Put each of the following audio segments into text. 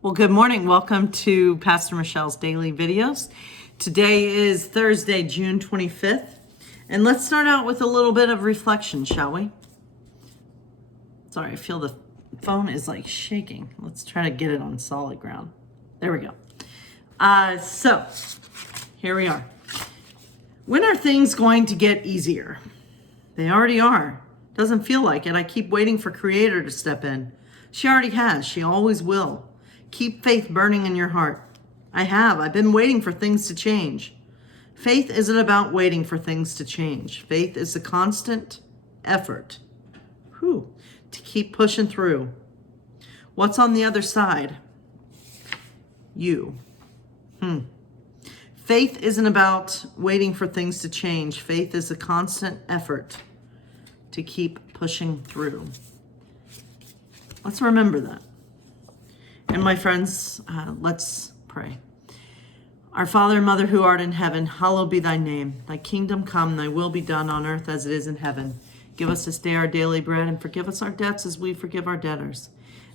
Well, good morning. Welcome to Pastor Michelle's daily videos. Today is Thursday, June 25th. And let's start out with a little bit of reflection, shall we? Sorry, I feel the phone is like shaking. Let's try to get it on solid ground. There we go. So here we are. When are things going to get easier? They already are. Doesn't feel like it. I keep waiting for Creator to step in. She already has. She always will. Keep faith burning in your heart. I've been waiting for things to change. Faith isn't about waiting for things to change. Faith is a constant effort to keep pushing through. What's on the other side? You. Faith isn't about waiting for things to change. Faith is a constant effort to keep pushing through. Let's remember that. And my friends, let's pray. Our Father and Mother who art in heaven, hallowed be thy name. Thy kingdom come, thy will be done on earth as it is in heaven. Give us this day our daily bread, and forgive us our debts as we forgive our debtors.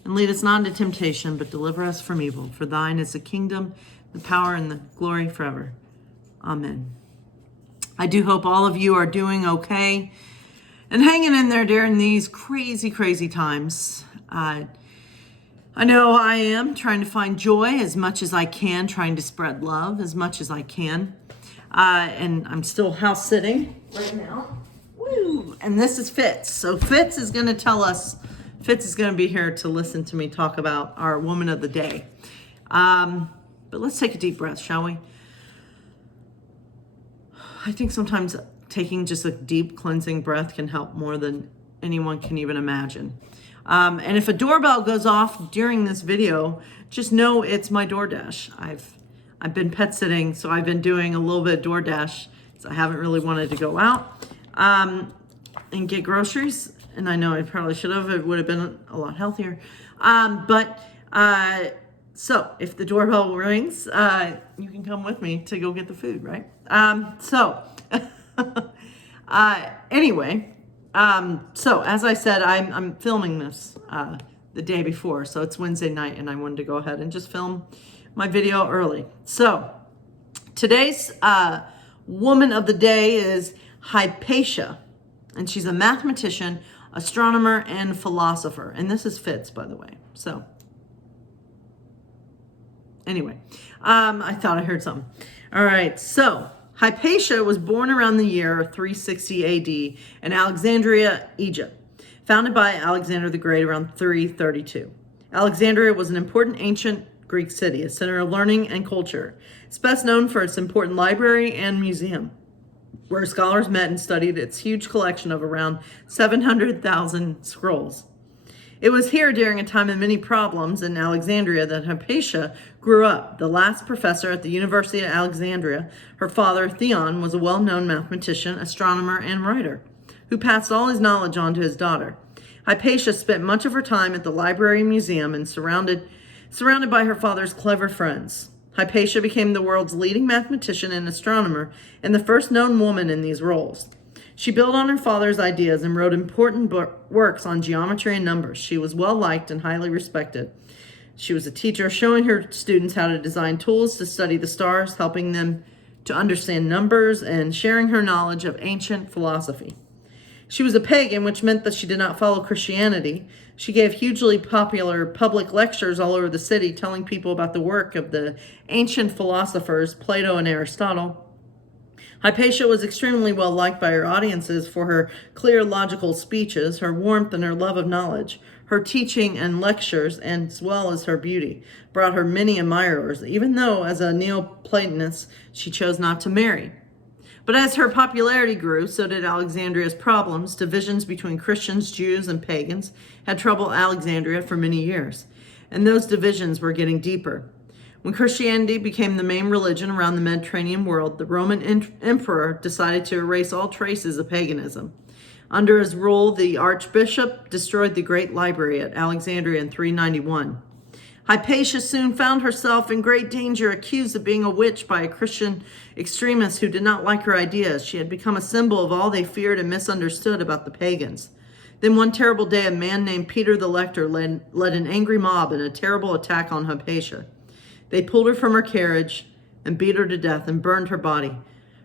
And lead us not into temptation, but deliver us from evil. For thine is the kingdom, the power, and the glory forever. Amen. I do hope all of you are doing okay and hanging in there during these crazy, crazy times. I know I am trying to find joy as much as I can, trying to spread love as much as I can. And I'm still house sitting right now. Woo! And this is Fitz. So Fitz is going to be here to listen to me talk about our woman of the day. But let's take a deep breath, shall we? I think sometimes taking just a deep cleansing breath can help more than anyone can even imagine. And if a doorbell goes off during this video, just know it's my DoorDash. I've been pet sitting, so I've been doing a little bit of DoorDash. So I haven't really wanted to go out and get groceries. And I know I probably should have. It would have been a lot healthier. So if the doorbell rings, you can come with me to go get the food, right? Anyway. So as I said, I'm filming this the day before, so it's Wednesday night, and I wanted to go ahead and just film my video early. So today's woman of the day is Hypatia, and she's a mathematician, astronomer, and philosopher. And this is Fitz, by the way. So anyway, I thought I heard something. All right, so Hypatia was born around the year 360 AD in Alexandria, Egypt, founded by Alexander the Great around 332. Alexandria was an important ancient Greek city, a center of learning and culture. It's best known for its important library and museum, where scholars met and studied its huge collection of around 700,000 scrolls. It was here during a time of many problems in Alexandria that Hypatia grew up. The last professor at the University of Alexandria, her father, Theon, was a well-known mathematician, astronomer, and writer who passed all his knowledge on to his daughter. Hypatia spent much of her time at the library and museum and surrounded by her father's clever friends. Hypatia became the world's leading mathematician and astronomer and the first known woman in these roles. She built on her father's ideas and wrote important works on geometry and numbers. She was well-liked and highly respected. She was a teacher, showing her students how to design tools to study the stars, helping them to understand numbers, and sharing her knowledge of ancient philosophy. She was a pagan, which meant that she did not follow Christianity. She gave hugely popular public lectures all over the city, telling people about the work of the ancient philosophers, Plato and Aristotle. Hypatia was extremely well liked by her audiences for her clear, logical speeches, her warmth, and her love of knowledge. Her teaching and lectures, as well as her beauty, brought her many admirers, even though, as a Neoplatonist, she chose not to marry. But as her popularity grew, so did Alexandria's problems. Divisions between Christians, Jews, and pagans had troubled Alexandria for many years, and those divisions were getting deeper. When Christianity became the main religion around the Mediterranean world, the Roman emperor decided to erase all traces of paganism. Under his rule, the archbishop destroyed the great library at Alexandria in 391. Hypatia soon found herself in great danger, accused of being a witch by a Christian extremist who did not like her ideas. She had become a symbol of all they feared and misunderstood about the pagans. Then one terrible day, a man named Peter the Lector led an angry mob in a terrible attack on Hypatia. They pulled her from her carriage and beat her to death and burned her body.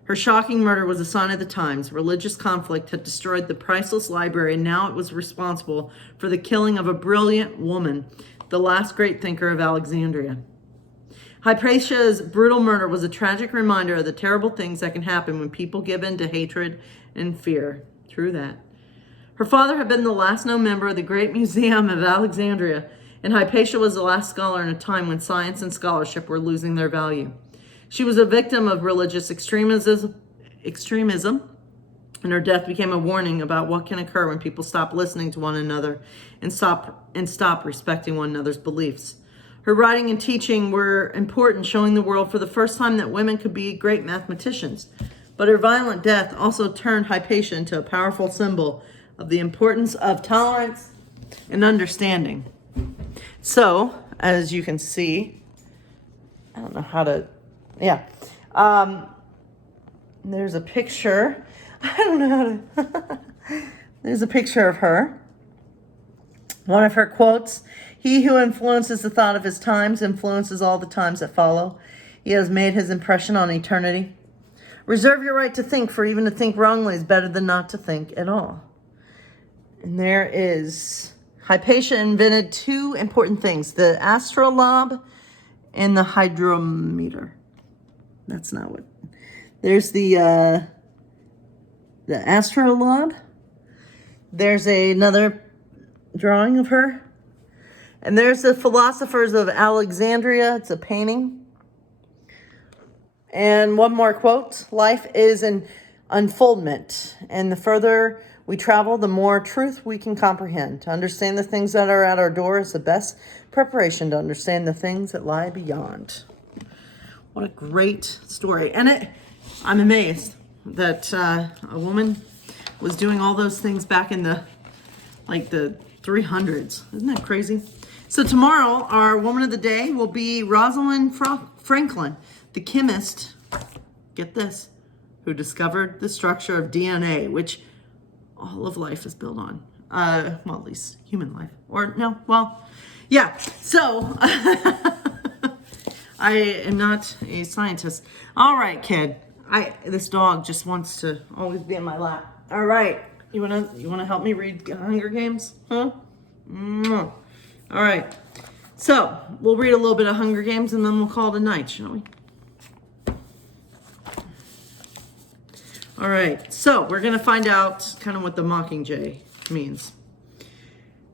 Her shocking murder was a sign of the times. Religious conflict had destroyed the priceless library, and now it was responsible for the killing of a brilliant woman, the last great thinker of Alexandria. Hypatia's brutal murder was a tragic reminder of the terrible things that can happen when people give in to hatred and fear. True that. Her father had been the last known member of the Great Museum of Alexandria, and Hypatia was the last scholar in a time when science and scholarship were losing their value. She was a victim of religious extremism, and her death became a warning about what can occur when people stop listening to one another and stop respecting one another's beliefs. Her writing and teaching were important, showing the world for the first time that women could be great mathematicians. But her violent death also turned Hypatia into a powerful symbol of the importance of tolerance and understanding. So, as you can see, I don't know how to, there's a picture. I don't know how to, there's a picture of her. One of her quotes, "He who influences the thought of his times influences all the times that follow. He has made his impression on eternity. Reserve your right to think, for even to think wrongly is better than not to think at all." And there is, Hypatia invented two important things, the astrolabe and the hydrometer. That's not what, there's the astrolabe. There's another drawing of her. And there's the Philosophers of Alexandria. It's a painting. And one more quote, "Life is an unfoldment, and the further we travel, the more truth we can comprehend. To understand the things that are at our door is the best preparation to understand the things that lie beyond." What a great story. And I'm amazed that a woman was doing all those things back in the 300s. Isn't that crazy? So tomorrow, our woman of the day will be Rosalind Franklin, the chemist, get this, who discovered the structure of DNA, which all of life is built on. Well, at least human life. Or no, well, yeah. So I am not a scientist. All right, kid. This dog just wants to always be in my lap. All right. You wanna help me read Hunger Games? Huh? Mwah. All right. So we'll read a little bit of Hunger Games and then we'll call it a night, shall we? All right. So we're gonna find out kind of what the Mockingjay means.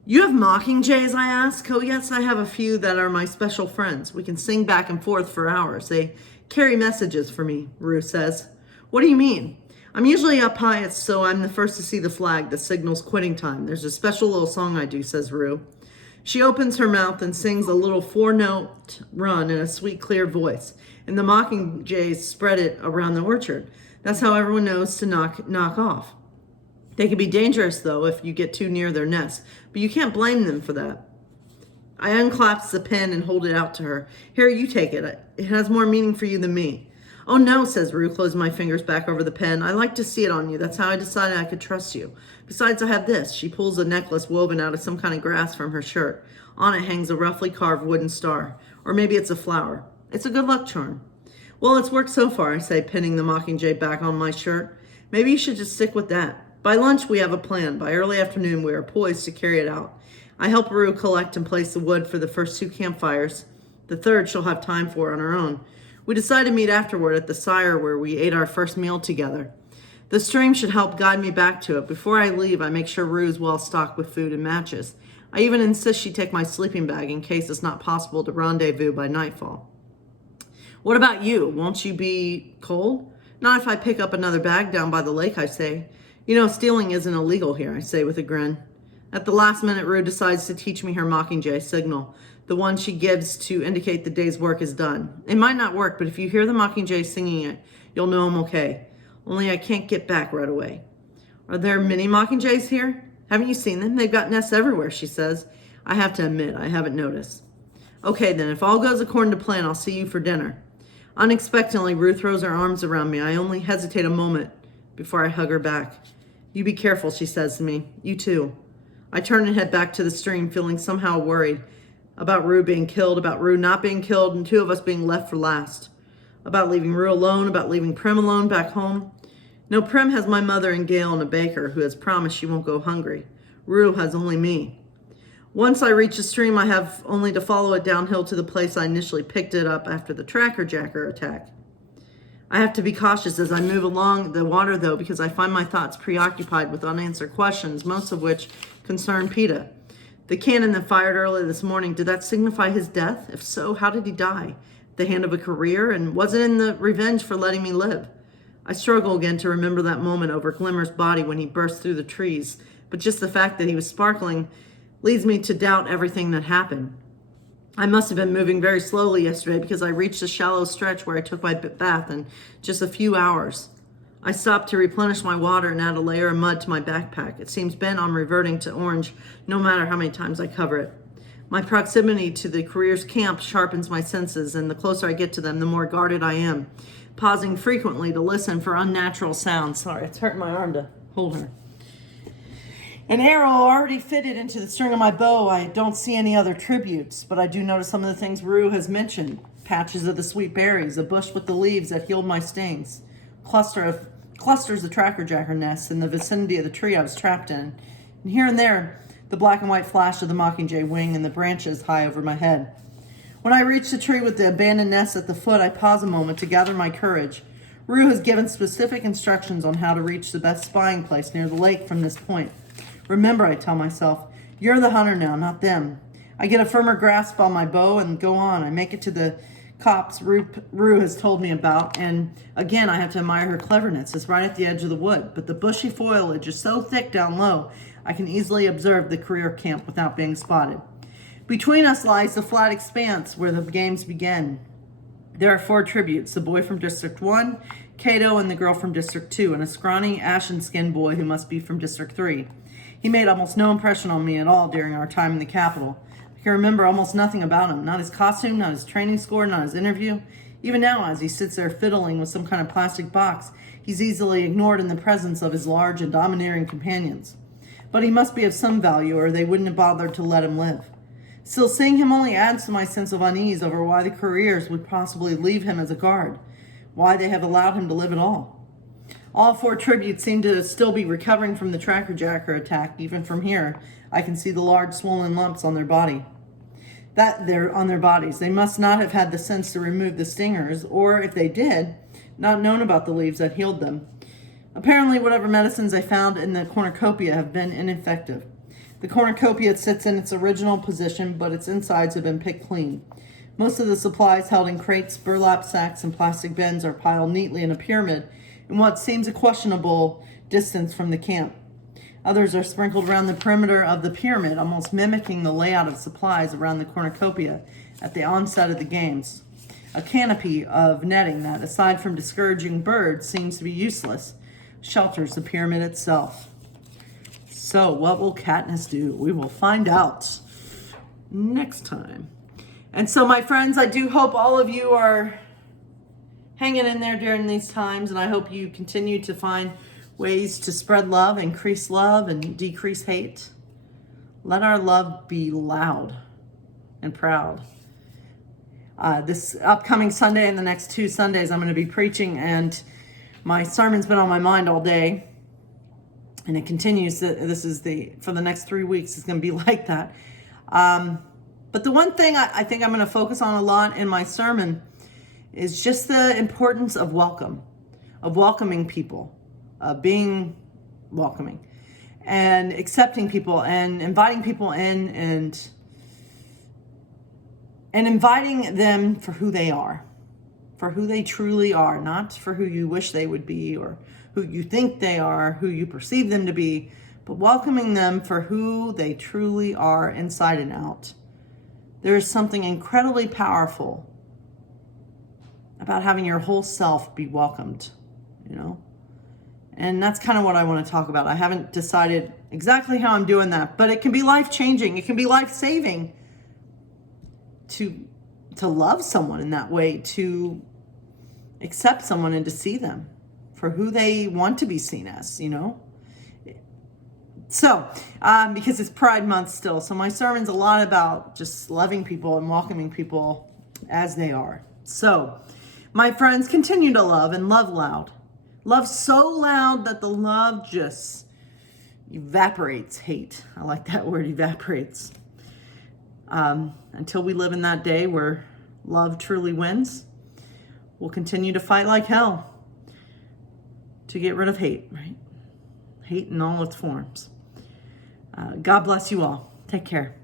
"You have mockingjays?" I ask. "Oh, yes, I have a few that are my special friends. We can sing back and forth for hours. They carry messages for me," Rue says. "What do you mean?" "I'm usually up high, so I'm the first to see the flag that signals quitting time. There's a special little song I do," says Rue. She opens her mouth and sings a little 4-note run in a sweet, clear voice, and the mockingjays spread it around the orchard. That's how everyone knows to knock off. They can be dangerous, though, if you get too near their nest, but you can't blame them for that. I unclasp the pen and hold it out to her. "Here, you take it. It has more meaning for you than me." "Oh, no," says Rue, closing my fingers back over the pen. "I like to see it on you. That's how I decided I could trust you. Besides, I have this." She pulls a necklace woven out of some kind of grass from her shirt. On it hangs a roughly carved wooden star. Or maybe it's a flower. It's a good luck charm. "Well, it's worked so far," I say, pinning the mockingjay back on my shirt. "Maybe you should just stick with that. By lunch, we have a plan. By early afternoon, we are poised to carry it out. I help Rue collect and place the wood for the first 2 campfires. The third she'll have time for on her own. We decide to meet afterward at the Sire where we ate our first meal together. The stream should help guide me back to it. Before I leave, I make sure Rue's well stocked with food and matches. I even insist she take my sleeping bag in case it's not possible to rendezvous by nightfall. What about you? Won't you be cold? Not if I pick up another bag down by the lake, I say. You know, stealing isn't illegal here, I say with a grin. At the last minute, Rue decides to teach me her mockingjay signal, the one she gives to indicate the day's work is done. It might not work, but if you hear the mockingjay singing it, you'll know I'm okay. Only I can't get back right away. Are there many mockingjays here? Haven't you seen them? They've got nests everywhere, she says. I have to admit, I haven't noticed. Okay then, if all goes according to plan, I'll see you for dinner. Unexpectedly, Rue throws her arms around me. I only hesitate a moment before I hug her back. You be careful, she says to me. You too. I turn and head back to the stream, feeling somehow worried about Rue being killed, about Rue not being killed, and two of us being left for last. About leaving Rue alone, about leaving Prim alone back home. No, Prim has my mother and Gail and a baker who has promised she won't go hungry. Rue has only me. Once I reach the stream, I have only to follow it downhill to the place I initially picked it up after the tracker jacker attack. I have to be cautious as I move along the water, though, because I find my thoughts preoccupied with unanswered questions, most of which concern PETA. The cannon that fired early this morning, did that signify his death? If so, how did he die? The hand of a career? And was it in the revenge for letting me live? I struggle again to remember that moment over Glimmer's body when he burst through the trees, but just the fact that he was sparkling leads me to doubt everything that happened. I must have been moving very slowly yesterday because I reached a shallow stretch where I took my bath in just a few hours. I stopped to replenish my water and add a layer of mud to my backpack. It seems bent on reverting to orange no matter how many times I cover it. My proximity to the career's camp sharpens my senses, and the closer I get to them, the more guarded I am, pausing frequently to listen for unnatural sounds. Sorry, it's hurting my arm to hold her. An arrow already fitted into the string of my bow. I don't see any other tributes, but I do notice some of the things Rue has mentioned. Patches of the sweet berries, a bush with the leaves that healed my stings, clusters of tracker jacker nests in the vicinity of the tree I was trapped in, and here and there, the black and white flash of the mockingjay wing in the branches high over my head. When I reach the tree with the abandoned nest at the foot, I pause a moment to gather my courage. Rue has given specific instructions on how to reach the best spying place near the lake from this point. Remember, I tell myself, you're the hunter now, not them. I get a firmer grasp on my bow and go on. I make it to the copse Rue has told me about, and again, I have to admire her cleverness. It's right at the edge of the wood, but the bushy foliage is so thick down low, I can easily observe the career camp without being spotted. Between us lies the flat expanse where the games begin. There are 4 tributes, the boy from District 1, Cato, and the girl from District 2, and a scrawny, ashen-skinned boy who must be from District 3. He made almost no impression on me at all during our time in the Capitol. I can remember almost nothing about him, not his costume, not his training score, not his interview. Even now, as he sits there fiddling with some kind of plastic box, he's easily ignored in the presence of his large and domineering companions. But he must be of some value, or they wouldn't have bothered to let him live. Still, seeing him only adds to my sense of unease over why the careers would possibly leave him as a guard, why they have allowed him to live at all. All 4 tributes seem to still be recovering from the tracker jacker attack. Even from here, I can see the large swollen lumps on their bodies. They must not have had the sense to remove the stingers, or if they did, not known about the leaves that healed them. Apparently, whatever medicines they found in the cornucopia have been ineffective. The cornucopia sits in its original position, but its insides have been picked clean. Most of the supplies held in crates, burlap sacks, and plastic bins are piled neatly in a pyramid in what seems a questionable distance from the camp. Others are sprinkled around the perimeter of the pyramid, almost mimicking the layout of supplies around the cornucopia at the onset of the games. A canopy of netting that, aside from discouraging birds, seems to be useless, shelters the pyramid itself. So, what will Katniss do? We will find out next time. And so, my friends, I do hope all of you are hanging in there during these times, and I hope you continue to find ways to spread love, increase love, and decrease hate. Let our love be loud and proud. This upcoming Sunday and the next 2 Sundays, I'm going to be preaching, and my sermon's been on my mind all day, and it continues. This is for the next 3 weeks, it's going to be like that. But the one thing I think I'm going to focus on a lot in my sermon is just the importance of welcoming people, being welcoming, and accepting people, and inviting people in, and inviting them for who they are, for who they truly are, not for who you wish they would be or who you think they are, who you perceive them to be, but welcoming them for who they truly are inside and out. There is something incredibly powerful about having your whole self be welcomed, And that's kind of what I want to talk about. I haven't decided exactly how I'm doing that, but it can be life-changing. It can be life-saving to love someone in that way, to accept someone and to see them for who they want to be seen as, So, because it's Pride Month still, so my sermon's a lot about just loving people and welcoming people as they are. So, my friends, continue to love and love loud. Love so loud that the love just evaporates hate. I like that word, evaporates. Until we live in that day where love truly wins, we'll continue to fight like hell to get rid of hate, right? Hate in all its forms. God bless you all. Take care.